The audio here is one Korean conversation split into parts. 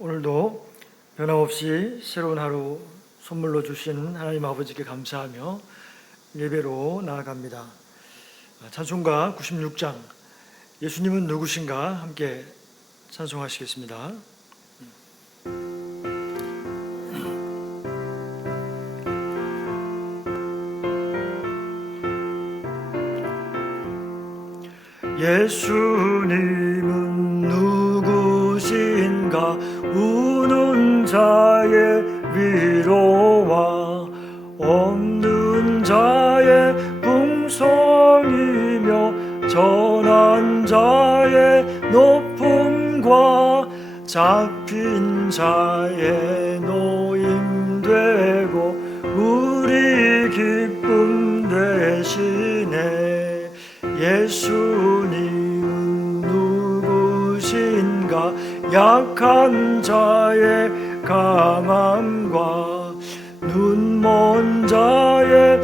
오늘도 변함없이 새로운 하루 선물로 주신 하나님 아버지께 감사하며 예배로 나아갑니다. 찬송가 96장 예수님은 누구신가 함께 찬송하시겠습니다. 예수님은 누구신가 우는 자의 위로와 없는 자의 풍성이며 전한 자의 높음과 잡힌 자의 노임되고 우리 기쁨 되시네. 예수님은 누구신가 약한 자의 강함과 눈먼 자의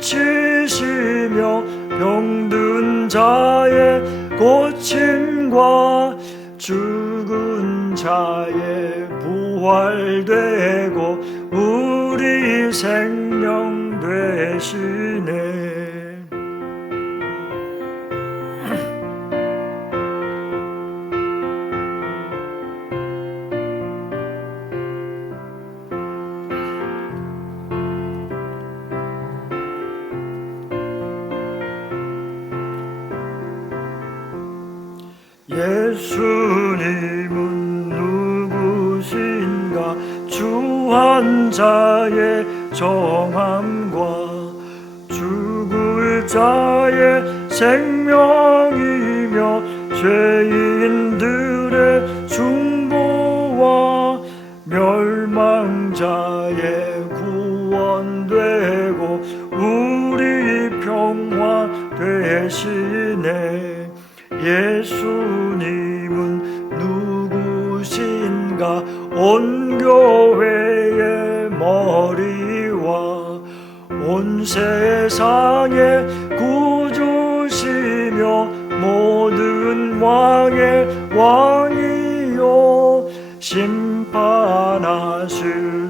빛이시며 병든 자의 고침과 죽은 자의 부활되고 우리 생명 되시네. 예수님은 누구신가 주한 자의 정함과 죽을 자의 생명이며 죄인들의 중보와 멸망자의 구원되고 우리 평화 되시네. 예수님은 누구신가 온 교회의 머리와 온 세상의 구주시며 모든 왕의 왕이요 심판하실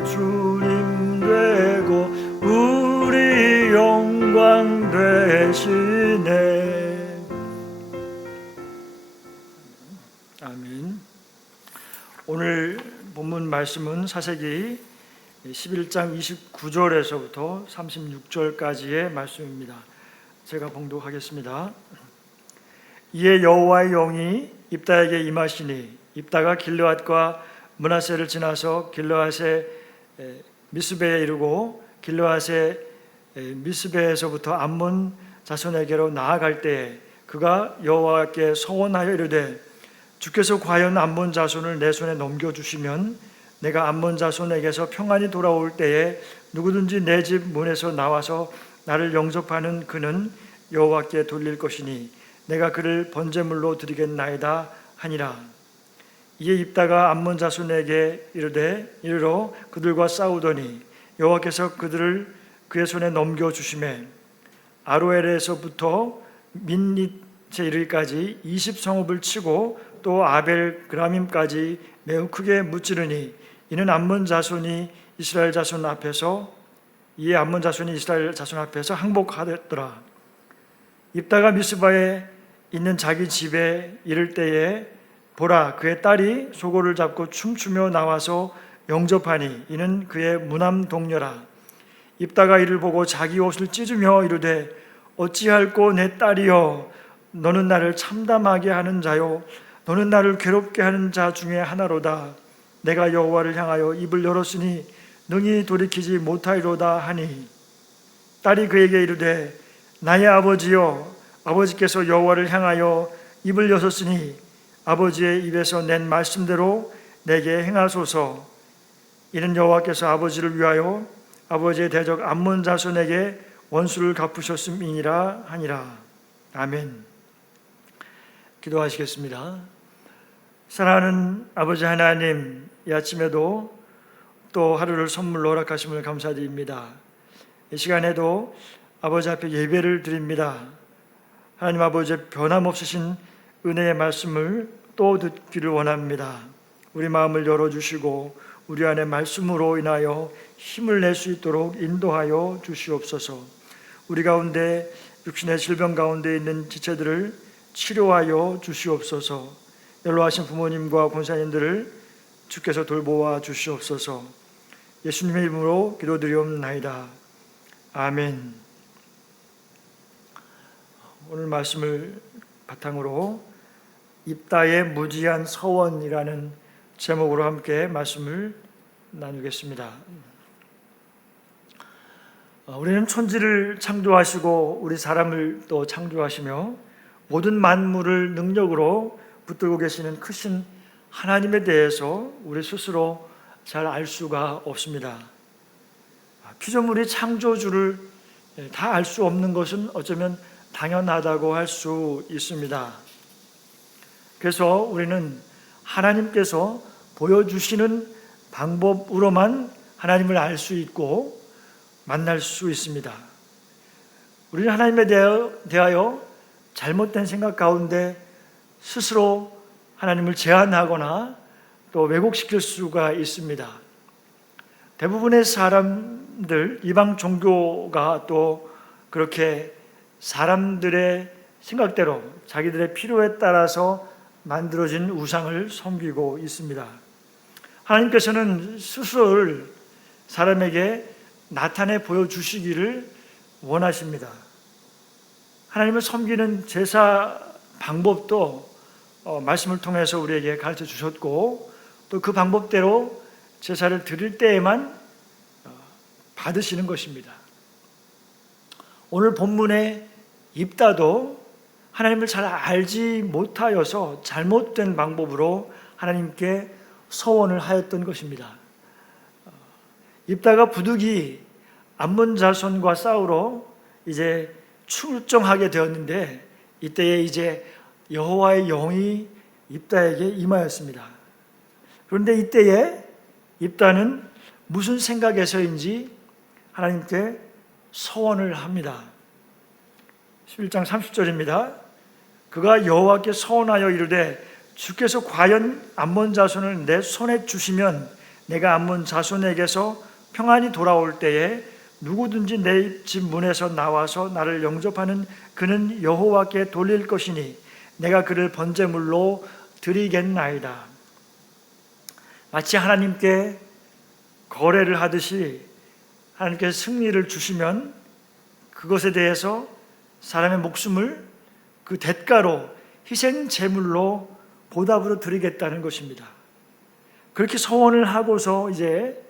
주님 되고 우리 영광 되시네. 아멘. 오늘 본문 말씀은 사세기 11장 29절에서부터 36절까지의 말씀입니다. 제가 봉독하겠습니다. 이에 여호와의 영이 입다에게 임하시니 입다가 길르앗과 므낫세를 지나서 길르앗의 미스베에 이르고 길르앗의 미스베에서부터 암몬 자손에게로 나아갈 때에 그가 여호와께 서원하여 이르되 주께서 과연 암몬 자손을 내 손에 넘겨주시면 내가 암몬 자손에게서 평안히 돌아올 때에 누구든지 내 집 문에서 나와서 나를 영접하는 그는 여호와께 돌릴 것이니 내가 그를 번제물로 드리겠나이다 하니라. 이에 입다가 암몬 자손에게 이르되 이르러 그들과 싸우더니 여호와께서 그들을 그의 손에 넘겨주시매 아로엘에서부터 민닛에 이르기까지 20성읍을 치고 또 아벨 그라밈까지 매우 크게 무찌르니 이는 암몬 자손이 이스라엘 자손 앞에서 항복하였더라. 입다가 미스바에 있는 자기 집에 이를 때에 보라 그의 딸이 소고를 잡고 춤추며 나와서 영접하니 이는 그의 무남 동료라. 입다가 이를 보고 자기 옷을 찢으며 이르되 어찌할꼬 내 딸이여 너는 나를 참담하게 하는 자요 너는 나를 괴롭게 하는 자 중에 하나로다. 내가 여호와를 향하여 입을 열었으니 능히 돌이키지 못하리로다 하니 딸이 그에게 이르되 나의 아버지여 아버지께서 여호와를 향하여 입을 여셨으니 아버지의 입에서 낸 말씀대로 내게 행하소서. 이는 여호와께서 아버지를 위하여 아버지의 대적 암몬 자손에게 원수를 갚으셨음이니라 하니라. 아멘. 기도하시겠습니다. 사랑하는 아버지 하나님, 이 아침에도 또 하루를 선물로 허락하심을 감사드립니다. 이 시간에도 아버지 앞에 예배를 드립니다. 하나님 아버지의 변함없으신 은혜의 말씀을 또 듣기를 원합니다. 우리 마음을 열어주시고 우리 안에 말씀으로 인하여 힘을 낼 수 있도록 인도하여 주시옵소서. 우리 가운데 육신의 질병 가운데 있는 지체들을 치료하여 주시옵소서. 연로하신 부모님과 권사님들을 주께서 돌보아 주시옵소서. 예수님의 이름으로 기도드리옵나이다. 아멘. 오늘 말씀을 바탕으로 입다의 무지한 서원이라는 제목으로 함께 말씀을 나누겠습니다. 우리는 천지를 창조하시고 우리 사람을 또 창조하시며 모든 만물을 능력으로 붙들고 계시는 크신 하나님에 대해서 우리 스스로 잘 알 수가 없습니다. 피조물이 창조주를 다 알 수 없는 것은 어쩌면 당연하다고 할 수 있습니다. 그래서 우리는 하나님께서 보여주시는 방법으로만 하나님을 알 수 있고 만날 수 있습니다. 우리는 하나님에 대하여 잘못된 생각 가운데 스스로 하나님을 제한하거나 또 왜곡시킬 수가 있습니다. 대부분의 사람들, 이방 종교가 또 그렇게 사람들의 생각대로 자기들의 필요에 따라서 만들어진 우상을 섬기고 있습니다. 하나님께서는 스스로를 사람에게 나타내 보여주시기를 원하십니다. 하나님을 섬기는 제사 방법도 말씀을 통해서 우리에게 가르쳐 주셨고 또 그 방법대로 제사를 드릴 때에만 받으시는 것입니다. 오늘 본문의 입다도 하나님을 잘 알지 못하여서 잘못된 방법으로 하나님께 서원을 하였던 것입니다. 입다가 부득이 암몬 자손과 싸우러 이제 출정하게 되었는데 이때에 이제 여호와의 영이 입다에게 임하였습니다. 그런데 이때에 입다는 무슨 생각에서인지 하나님께 서원을 합니다. 11장 30절입니다. 그가 여호와께 서원하여 이르되 주께서 과연 암몬 자손을 내 손에 주시면 내가 암몬 자손에게서 평안히 돌아올 때에 누구든지 내 집 문에서 나와서 나를 영접하는 그는 여호와께 돌릴 것이니 내가 그를 번제물로 드리겠나이다. 마치 하나님께 거래를 하듯이 하나님께서 승리를 주시면 그것에 대해서 사람의 목숨을 그 대가로 희생 제물로 보답으로 드리겠다는 것입니다. 그렇게 서원을 하고서 이제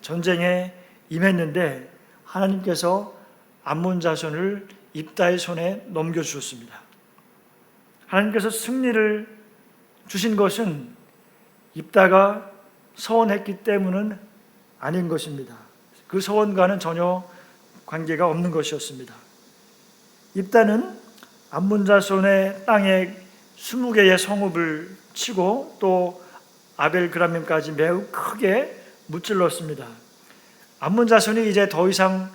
전쟁에 임했는데 하나님께서 암몬 자손을 입다의 손에 넘겨주셨습니다. 하나님께서 승리를 주신 것은 입다가 서원했기 때문은 아닌 것입니다. 그 서원과는 전혀 관계가 없는 것이었습니다. 입다는 암몬 자손의 땅에 20개의 성읍을 치고 또 아벨그라밈까지 매우 크게 무찔렀습니다. 암몬 자손이 이제 더 이상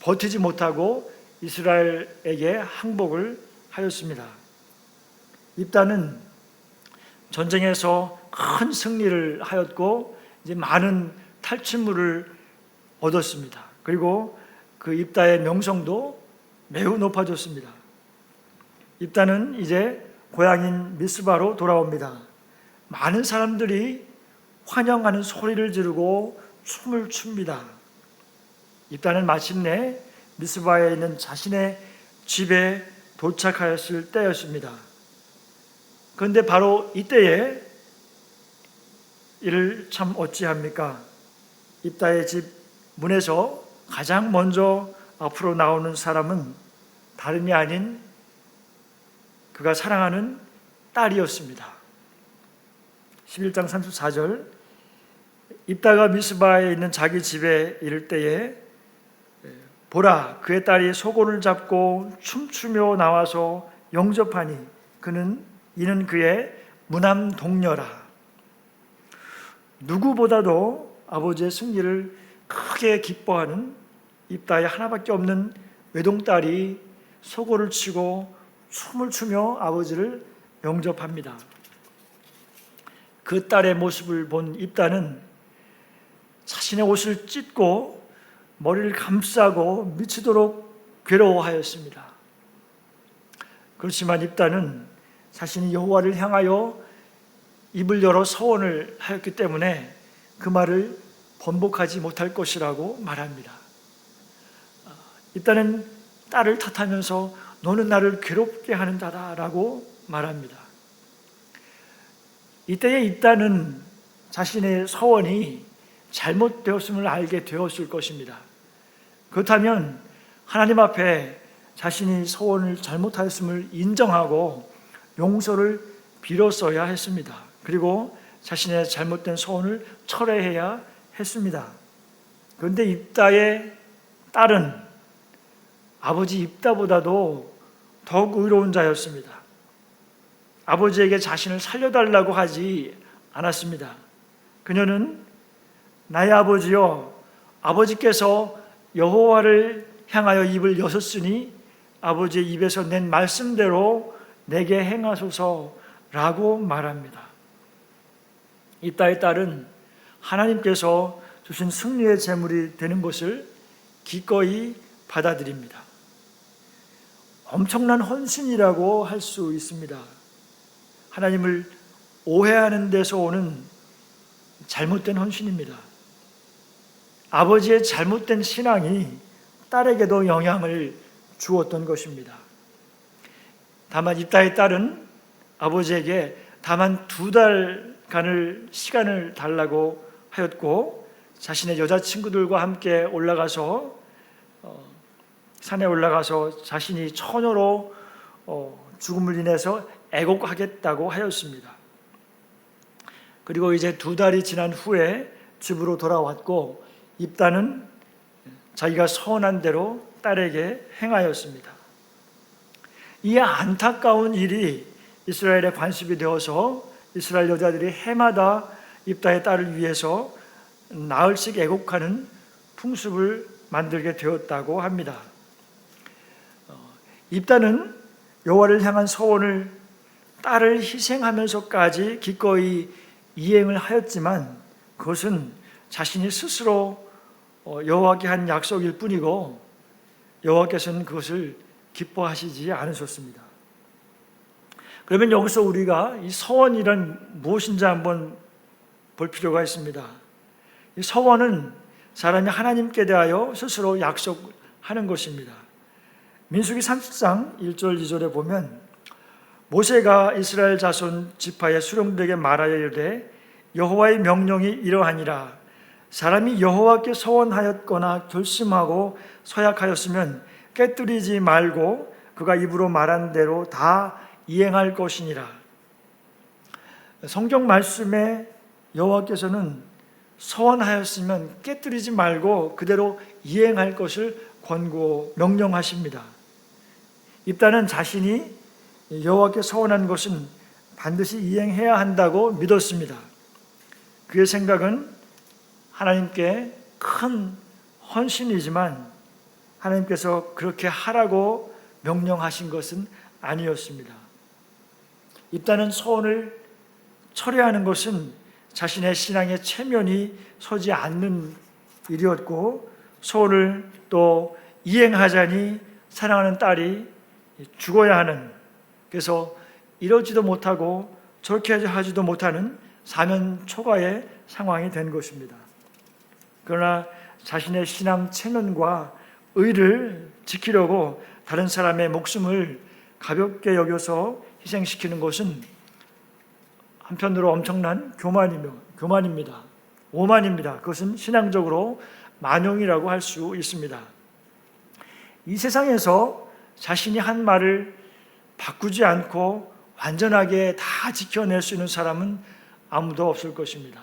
버티지 못하고 이스라엘에게 항복을 하였습니다. 입다는 전쟁에서 큰 승리를 하였고 이제 많은 탈취물을 얻었습니다. 그리고 그 입다의 명성도 매우 높아졌습니다. 입다는 이제 고향인 미스바로 돌아옵니다. 많은 사람들이 환영하는 소리를 지르고 춤을 춥니다. 입다는 마침내 미스바에 있는 자신의 집에 도착하였을 때였습니다. 그런데 바로 이때에 이를 참 어찌합니까? 입다의 집 문에서 가장 먼저 앞으로 나오는 사람은 다름이 아닌 그가 사랑하는 딸이었습니다. 11장 34절 입다가 미스바에 있는 자기 집에 이를 때에 보라 그의 딸이 소곤을 잡고 춤추며 나와서 영접하니 이는 그의 무남 동료라. 누구보다도 아버지의 승리를 크게 기뻐하는 입다의 하나밖에 없는 외동딸이 소고를 치고 춤을 추며 아버지를 영접합니다. 그 딸의 모습을 본 입다는 자신의 옷을 찢고 머리를 감싸고 미치도록 괴로워하였습니다. 그렇지만 입다는 자신이 여호와를 향하여 입을 열어 서원을 하였기 때문에 그 말을 번복하지 못할 것이라고 말합니다. 입다는 딸을 탓하면서 너는 나를 괴롭게 하는 자다라고 말합니다. 이때에 입다는 자신의 서원이 잘못되었음을 알게 되었을 것입니다. 그렇다면 하나님 앞에 자신이 서원을 잘못하였음을 인정하고 용서를 빌었어야 했습니다. 그리고 자신의 잘못된 서원을 철회해야 했습니다. 그런데 입다의 딸은 아버지 입다보다도 더욱 의로운 자였습니다. 아버지에게 자신을 살려달라고 하지 않았습니다. 그녀는 나의 아버지여, 아버지께서 여호와를 향하여 입을 여셨으니 아버지의 입에서 낸 말씀대로 내게 행하소서라고 말합니다. 입다의 딸은 하나님께서 주신 승리의 제물이 되는 것을 기꺼이 받아들입니다. 엄청난 헌신이라고 할 수 있습니다. 하나님을 오해하는 데서 오는 잘못된 헌신입니다. 아버지의 잘못된 신앙이 딸에게도 영향을 주었던 것입니다. 다만 입다의 딸은 아버지에게 다만 2달간을 시간을 달라고 하였고 자신의 여자친구들과 함께 올라가서 산에 올라가서 자신이 처녀로 죽음을 인해서 애곡하겠다고 하였습니다. 그리고 이제 2달이 지난 후에 집으로 돌아왔고 입다는 자기가 서원한 대로 딸에게 행하였습니다. 이 안타까운 일이 이스라엘의 관습이 되어서 이스라엘 여자들이 해마다 입다의 딸을 위해서 나흘씩 애곡하는 풍습을 만들게 되었다고 합니다. 입다는 여호와를 향한 서원을 딸을 희생하면서까지 기꺼이 이행을 하였지만 그것은 자신이 스스로 여호와께 한 약속일 뿐이고 여호와께서는 그것을 기뻐하시지 않으셨습니다. 그러면 여기서 우리가 이 서원이란 무엇인지 한번 볼 필요가 있습니다. 이 서원은 사람이 하나님께 대하여 스스로 약속하는 것입니다. 민수기 30장 1절 2절에 보면 모세가 이스라엘 자손 지파의 수령들에게 말하여 이르되 여호와의 명령이 이러하니라. 사람이 여호와께 서원하였거나 결심하고 서약하였으면 깨뜨리지 말고 그가 입으로 말한 대로 다 이행할 것이니라. 성경 말씀에 여호와께서는 서원하였으면 깨뜨리지 말고 그대로 이행할 것을 명령하십니다. 입다는 자신이 여호와께 서원한 것은 반드시 이행해야 한다고 믿었습니다. 그의 생각은 하나님께 큰 헌신이지만 하나님께서 그렇게 하라고 명령하신 것은 아니었습니다. 입다는 서원을 철회하는 것은 자신의 신앙의 체면이 서지 않는 일이었고 서원을 또 이행하자니 사랑하는 딸이 죽어야 하는, 그래서 이러지도 못하고 저렇게 하지도 못하는 사면 초과의 상황이 된 것입니다. 그러나 자신의 신앙 체면과 의를 지키려고 다른 사람의 목숨을 가볍게 여겨서 희생시키는 것은 한편으로 엄청난 교만입니다. 오만입니다. 그것은 신앙적으로 만용이라고 할 수 있습니다. 이 세상에서 자신이 한 말을 바꾸지 않고 완전하게 다 지켜낼 수 있는 사람은 아무도 없을 것입니다.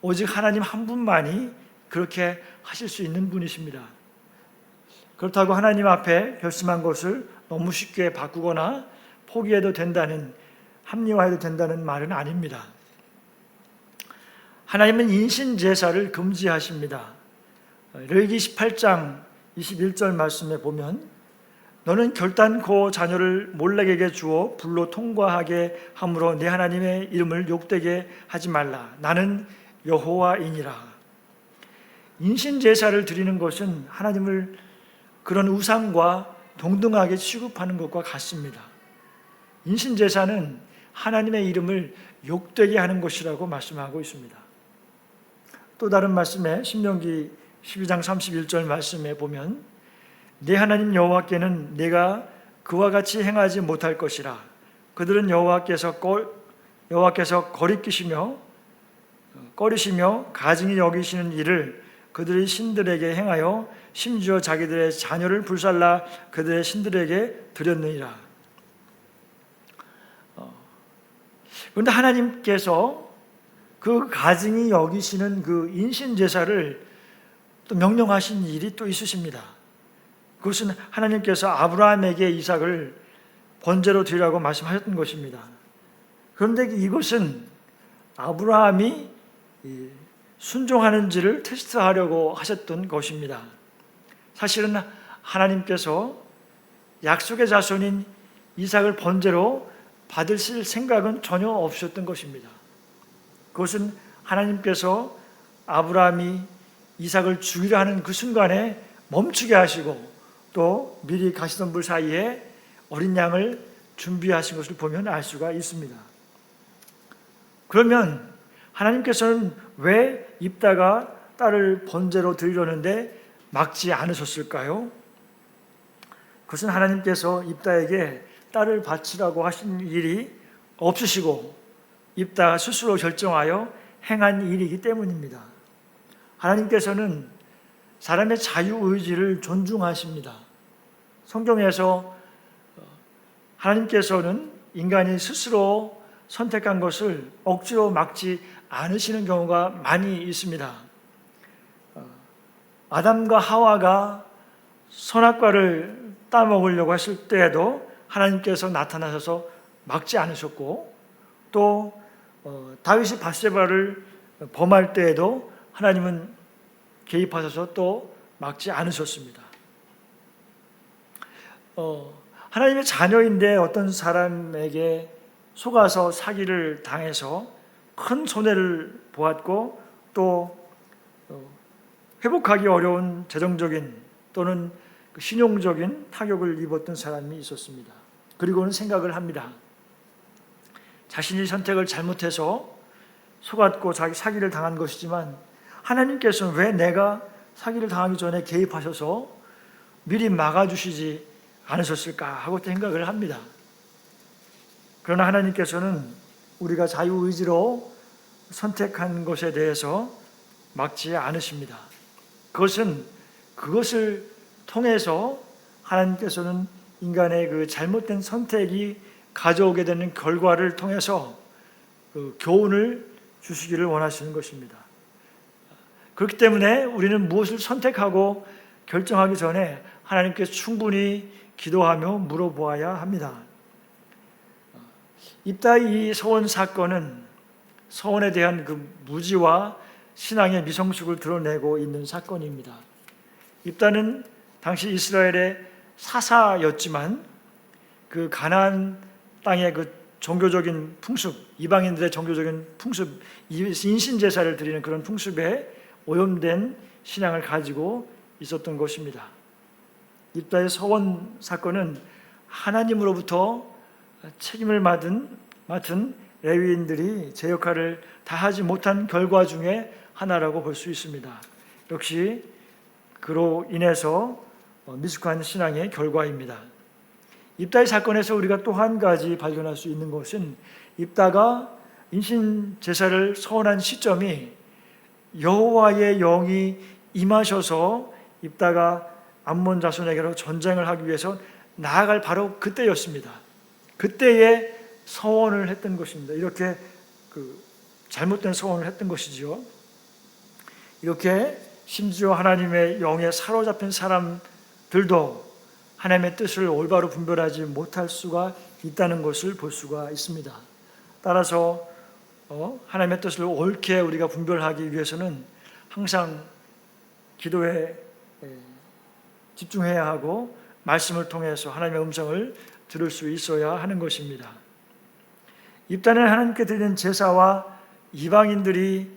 오직 하나님 한 분만이 그렇게 하실 수 있는 분이십니다. 그렇다고 하나님 앞에 결심한 것을 너무 쉽게 바꾸거나 포기해도 된다는, 합리화해도 된다는 말은 아닙니다. 하나님은 인신제사를 금지하십니다. 레위기 18장 21절 말씀에 보면 너는 결단코 자녀를 몰렉에게 주어 불로 통과하게 함으로 내 하나님의 이름을 욕되게 하지 말라. 나는 여호와이니라. 인신 제사를 드리는 것은 하나님을 그런 우상과 동등하게 취급하는 것과 같습니다. 인신 제사는 하나님의 이름을 욕되게 하는 것이라고 말씀하고 있습니다. 또 다른 말씀에 신명기 12장 31절 말씀에 보면 내 하나님 여호와께는 내가 그와 같이 행하지 못할 것이라. 그들은 여호와께서 꺼리시며 가증히 여기시는 일을 그들의 신들에게 행하여 심지어 자기들의 자녀를 불살라 그들의 신들에게 드렸느니라. 그런데 하나님께서 그 가증히 여기시는 그 인신 제사를 또 명령하신 일이 또 있으십니다. 그것은 하나님께서 아브라함에게 이삭을 번제로 드리라고 말씀하셨던 것입니다. 그런데 이것은 아브라함이 순종하는지를 테스트하려고 하셨던 것입니다. 사실은 하나님께서 약속의 자손인 이삭을 번제로 받으실 생각은 전혀 없으셨던 것입니다. 그것은 하나님께서 아브라함이 이삭을 죽이려 하는 그 순간에 멈추게 하시고 또 미리 가시던 불 사이에 어린 양을 준비하신 것을 보면 알 수가 있습니다. 그러면 하나님께서는 왜 입다가 딸을 번제로 드리려는데 막지 않으셨을까요? 그것은 하나님께서 입다에게 딸을 바치라고 하신 일이 없으시고 입다가 스스로 결정하여 행한 일이기 때문입니다. 하나님께서는 사람의 자유의지를 존중하십니다. 성경에서 하나님께서는 인간이 스스로 선택한 것을 억지로 막지 않으시는 경우가 많이 있습니다. 아담과 하와가 선악과를 따먹으려고 했을 때에도 하나님께서 나타나셔서 막지 않으셨고 또 다윗이 밧세바를 범할 때에도 하나님은 개입하셔서 또 막지 않으셨습니다. 하나님의 자녀인데 어떤 사람에게 속아서 사기를 당해서 큰 손해를 보았고 또 회복하기 어려운 재정적인 또는 신용적인 타격을 입었던 사람이 있었습니다. 그리고는 생각을 합니다. 자신이 선택을 잘못해서 속았고 자기 사기를 당한 것이지만 하나님께서는 왜 내가 사기를 당하기 전에 개입하셔서 미리 막아주시지 않으셨을까 하고 생각을 합니다. 그러나 하나님께서는 우리가 자유의지로 선택한 것에 대해서 막지 않으십니다. 그것을 통해서 하나님께서는 인간의 그 잘못된 선택이 가져오게 되는 결과를 통해서 그 교훈을 주시기를 원하시는 것입니다. 그렇기 때문에 우리는 무엇을 선택하고 결정하기 전에 하나님께 충분히 기도하며 물어보아야 합니다. 입다의 이 서원 사건은 서원에 대한 그 무지와 신앙의 미성숙을 드러내고 있는 사건입니다. 입다는 당시 이스라엘의 사사였지만 그 가나안 땅의 그 종교적인 풍습, 이방인들의 종교적인 풍습, 인신 제사를 드리는 그런 풍습에 오염된 신앙을 가지고 있었던 것입니다. 입다의 서원 사건은 하나님으로부터 책임을 맡은 레위인들이 제 역할을 다하지 못한 결과 중에 하나라고 볼 수 있습니다. 역시 그로 인해서 미숙한 신앙의 결과입니다. 입다의 사건에서 우리가 또 한 가지 발견할 수 있는 것은 입다가 인신 제사를 서원한 시점이 여호와의 영이 임하셔서 입다가 암몬 자손에게로 전쟁을 하기 위해서 나아갈 바로 그때였습니다. 그때에 서원을 했던 것입니다. 이렇게 잘못된 서원을 했던 것이죠. 이렇게 심지어 하나님의 영에 사로잡힌 사람들도 하나님의 뜻을 올바로 분별하지 못할 수가 있다는 것을 볼 수가 있습니다. 따라서 하나님의 뜻을 옳게 우리가 분별하기 위해서는 항상 기도에 집중해야 하고 말씀을 통해서 하나님의 음성을 들을 수 있어야 하는 것입니다. 입단은 하나님께 드리는 제사와 이방인들이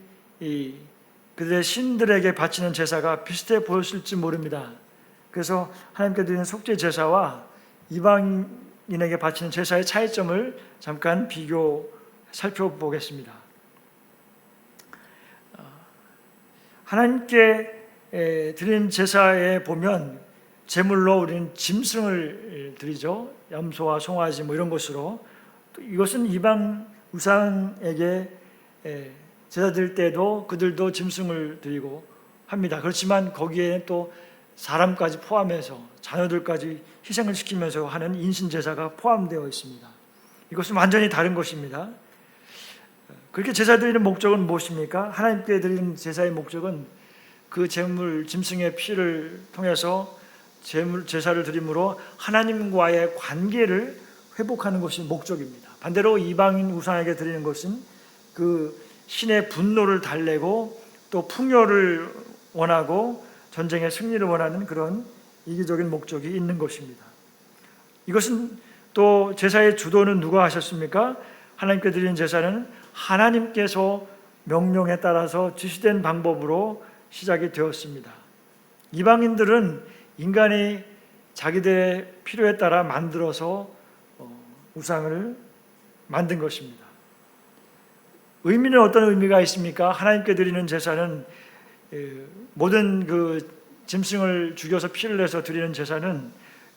그들의 신들에게 바치는 제사가 비슷해 보였을지 모릅니다. 그래서 하나님께 드리는 속죄 제사와 이방인에게 바치는 제사의 차이점을 잠깐 살펴보겠습니다. 하나님께 드리는 제사에 보면 제물로 우리는 짐승을 드리죠. 염소와 송아지 이런 것으로. 이것은 이방 우상에게 제사 드릴 때도 그들도 짐승을 드리고 합니다. 그렇지만 거기에 또 사람까지 포함해서 자녀들까지 희생을 시키면서 하는 인신제사가 포함되어 있습니다. 이것은 완전히 다른 것입니다. 그렇게 제사 드리는 목적은 무엇입니까? 하나님께 드리는 제사의 목적은 그 제물 짐승의 피를 통해서 제사를 드림으로 하나님과의 관계를 회복하는 것이 목적입니다. 반대로 이방인 우상에게 드리는 것은 그 신의 분노를 달래고 또 풍요를 원하고 전쟁의 승리를 원하는 그런 이기적인 목적이 있는 것입니다. 이것은 또 제사의 주도는 누가 하셨습니까? 하나님께 드리는 제사는 하나님께서 명령에 따라서 지시된 방법으로 시작이 되었습니다. 이방인들은 인간이 자기들의 필요에 따라 만들어서 우상을 만든 것입니다. 의미는 어떤 의미가 있습니까? 하나님께 드리는 제사는 모든 그 짐승을 죽여서 피를 내서 드리는 제사는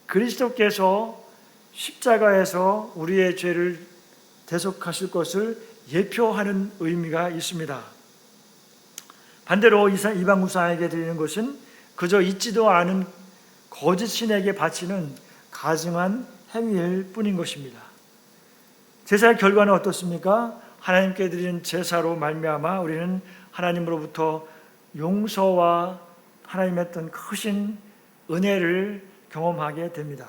그리스도께서 십자가에서 우리의 죄를 대속하실 것을 예표하는 의미가 있습니다. 반대로 이방 우상에게 드리는 것은 그저 있지도 않은 거짓 신에게 바치는 가증한 행위일 뿐인 것입니다. 제사의 결과는 어떻습니까? 하나님께 드리는 제사로 말미암아 우리는 하나님으로부터 용서와 하나님의 어떤 크신 은혜를 경험하게 됩니다.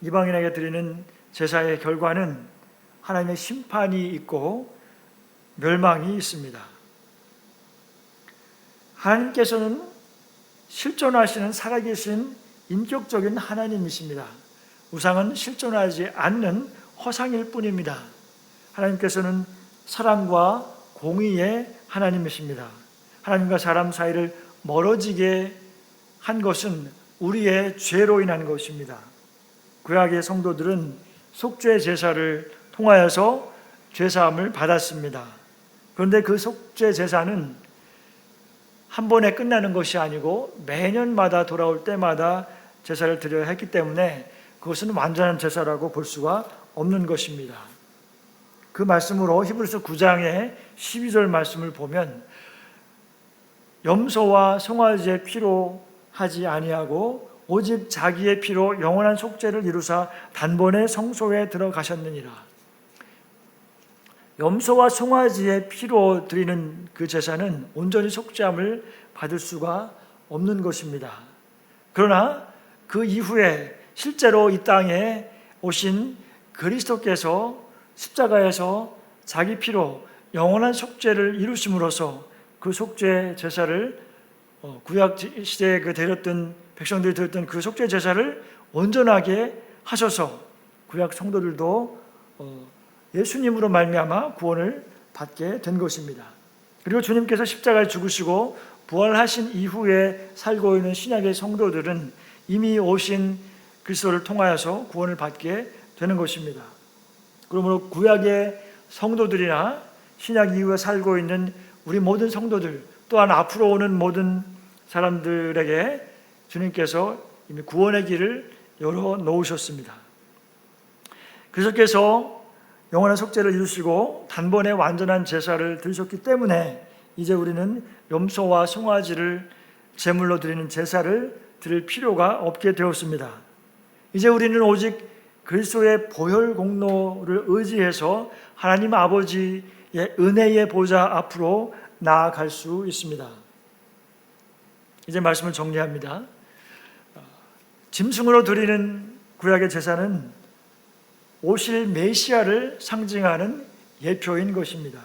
이방인에게 드리는 제사의 결과는 하나님의 심판이 있고 멸망이 있습니다. 하나님께서는 실존하시는 살아계신 인격적인 하나님이십니다. 우상은 실존하지 않는 허상일 뿐입니다. 하나님께서는 사랑과 공의의 하나님이십니다. 하나님과 사람 사이를 멀어지게 한 것은 우리의 죄로 인한 것입니다. 구약의 성도들은 속죄 제사를 통하여서 죄사함을 받았습니다. 그런데 그 속죄 제사는 한 번에 끝나는 것이 아니고 매년마다 돌아올 때마다 제사를 드려야 했기 때문에 그것은 완전한 제사라고 볼 수가 없는 것입니다. 그 말씀으로 히브리서 9장의 12절 말씀을 보면 염소와 송아지의 피로 하지 아니하고 오직 자기의 피로 영원한 속죄를 이루사 단번에 성소에 들어가셨느니라. 염소와 송아지의 피로 드리는 그 제사는 온전히 속죄함을 받을 수가 없는 것입니다. 그러나 그 이후에 실제로 이 땅에 오신 그리스도께서 십자가에서 자기 피로 영원한 속죄를 이루심으로써 그 속죄 제사를 구약 시대에 드렸던 백성들이 드렸던 그 속죄 제사를 온전하게 하셔서 구약 성도들도 예수님으로 말미암아 구원을 받게 된 것입니다. 그리고 주님께서 십자가에 죽으시고 부활하신 이후에 살고 있는 신약의 성도들은 이미 오신 그리스도를 통하여서 구원을 받게 되는 것입니다. 그러므로 구약의 성도들이나 신약 이후에 살고 있는 우리 모든 성도들 또한 앞으로 오는 모든 사람들에게 주님께서 이미 구원의 길을 열어 놓으셨습니다. 그리스도께서 영원한 속죄를 이루시고 단번에 완전한 제사를 드리셨기 때문에 이제 우리는 염소와 송아지를 제물로 드리는 제사를 드릴 필요가 없게 되었습니다. 이제 우리는 오직 그리스도의 보혈 공로를 의지해서 하나님 아버지의 은혜의 보좌 앞으로 나아갈 수 있습니다. 이제 말씀을 정리합니다. 짐승으로 드리는 구약의 제사는 오실 메시아를 상징하는 예표인 것입니다.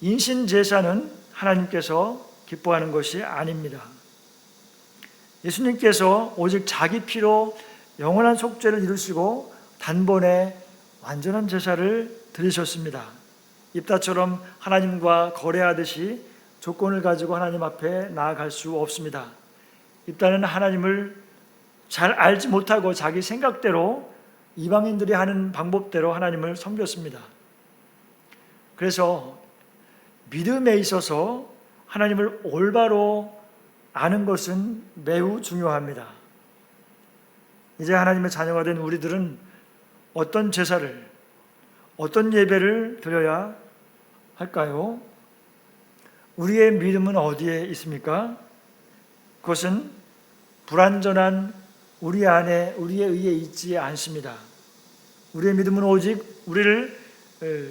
인신 제사는 하나님께서 기뻐하는 것이 아닙니다. 예수님께서 오직 자기 피로 영원한 속죄를 이루시고 단번에 완전한 제사를 드리셨습니다. 입다처럼 하나님과 거래하듯이 조건을 가지고 하나님 앞에 나아갈 수 없습니다. 입다는 하나님을 잘 알지 못하고 자기 생각대로 이방인들이 하는 방법대로 하나님을 섬겼습니다. 그래서 믿음에 있어서 하나님을 올바로 아는 것은 매우 중요합니다. 이제 하나님의 자녀가 된 우리들은 어떤 제사를, 어떤 예배를 드려야 할까요? 우리의 믿음은 어디에 있습니까? 그것은 불완전한 우리 안에, 우리에 의해 있지 않습니다. 우리의 믿음은 오직 우리를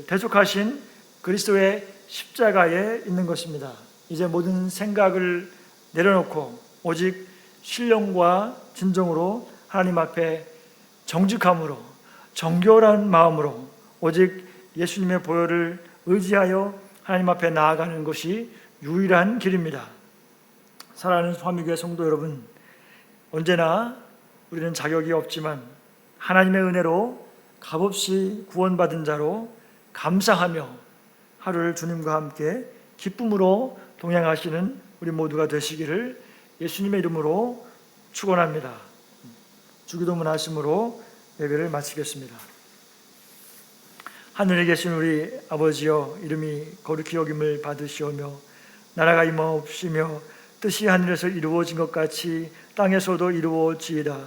대속하신 그리스도의 십자가에 있는 것입니다. 이제 모든 생각을 내려놓고 오직 신령과 진정으로 하나님 앞에 정직함으로 정결한 마음으로 오직 예수님의 보혈을 의지하여 하나님 앞에 나아가는 것이 유일한 길입니다. 사랑하는 화미교회 성도 여러분, 언제나 우리는 자격이 없지만 하나님의 은혜로 값없이 구원받은 자로 감사하며 하루를 주님과 함께 기쁨으로 동행하시는 우리 모두가 되시기를 예수님의 이름으로 축원합니다. 주기도문 하심으로 예배를 마치겠습니다. 하늘에 계신 우리 아버지여, 이름이 거룩히 여김을 받으시오며 나라가 임하옵시며 뜻이 하늘에서 이루어진 것 같이 땅에서도 이루어지이다.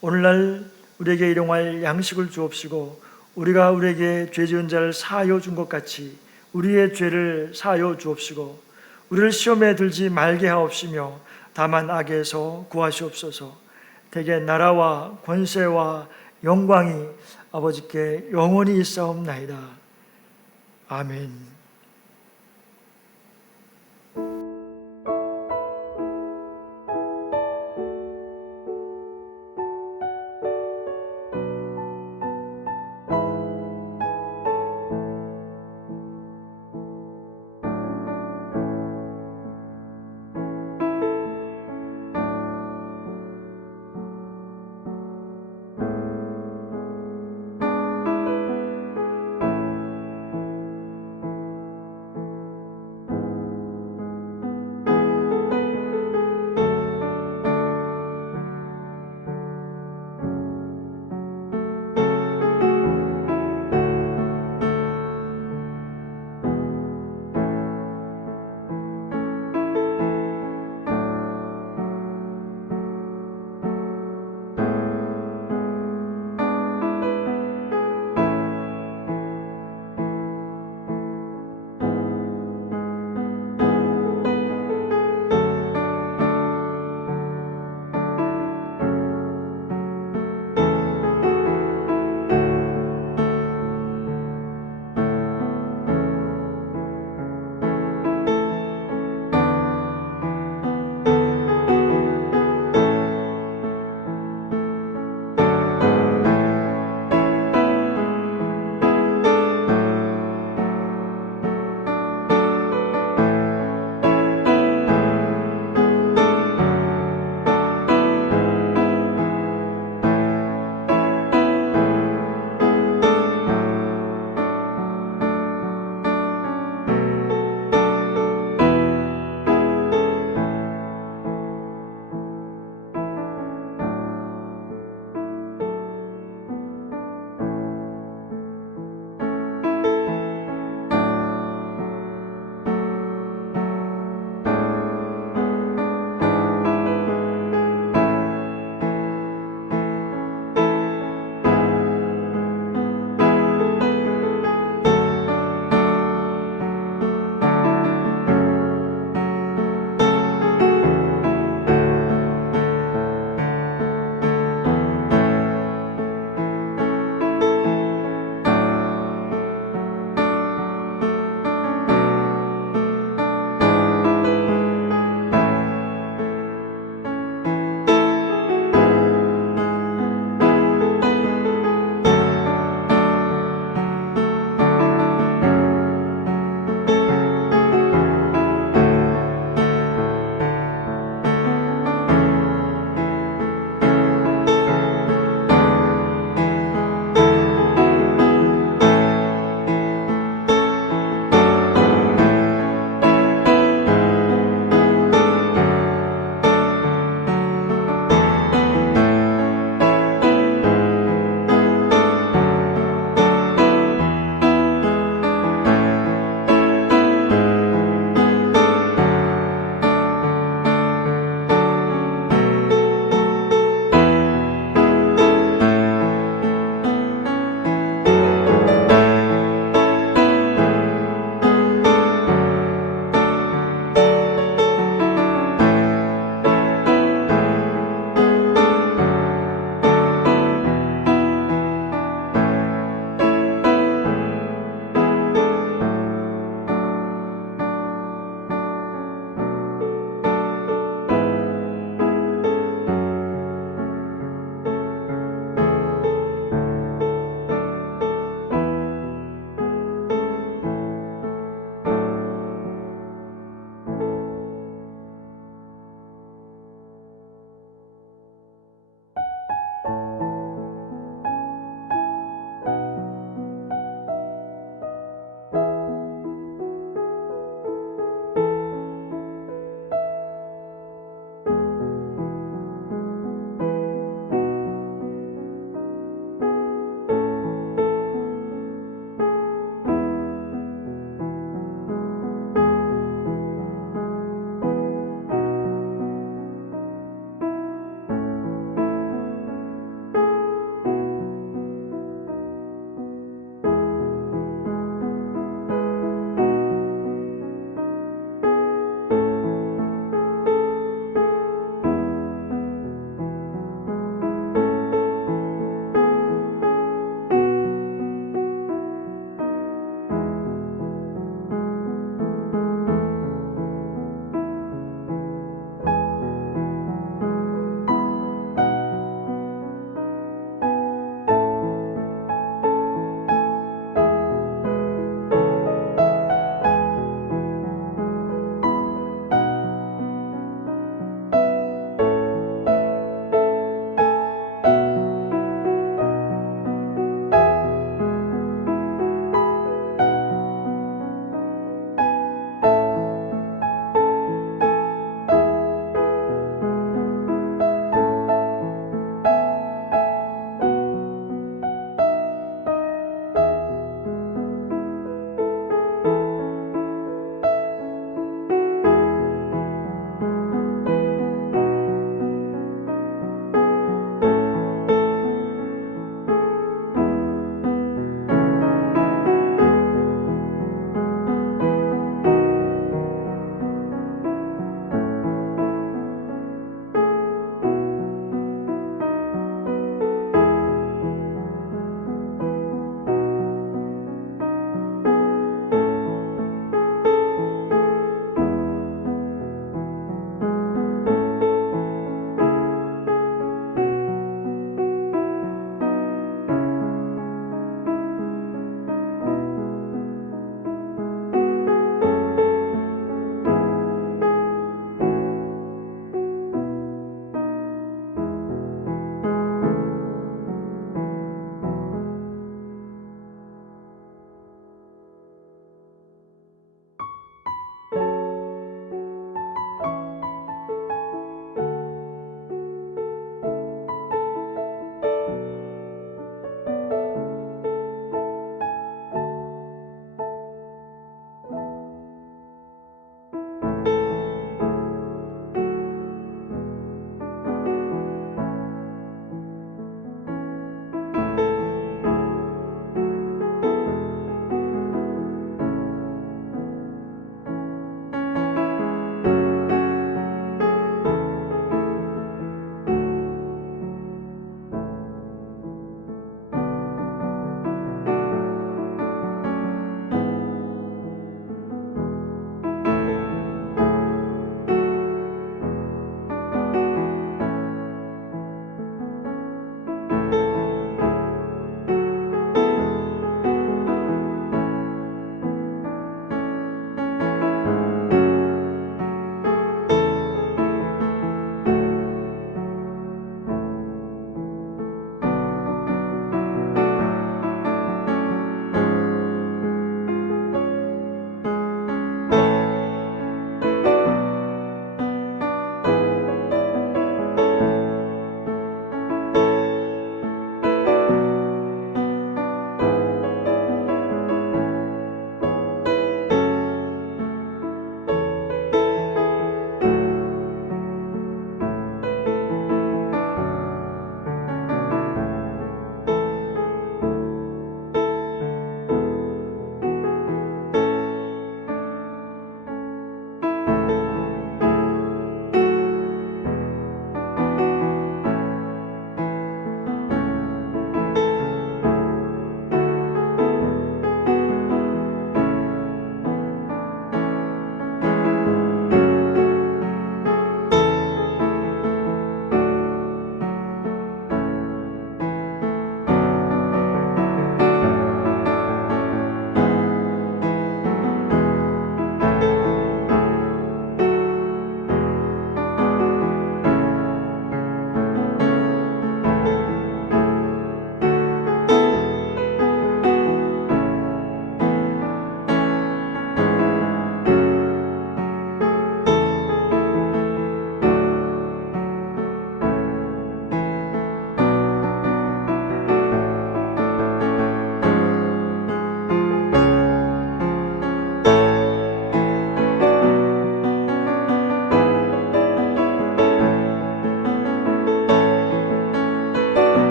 오늘날 우리에게 일용할 양식을 주옵시고 우리가 우리에게 죄 지은 자를 사하여 준 것 같이 우리의 죄를 사하여 주옵시고 우리를 시험에 들지 말게 하옵시며 다만 악에서 구하시옵소서. 대개 나라와 권세와 영광이 아버지께 영원히 있사옵나이다. 아멘.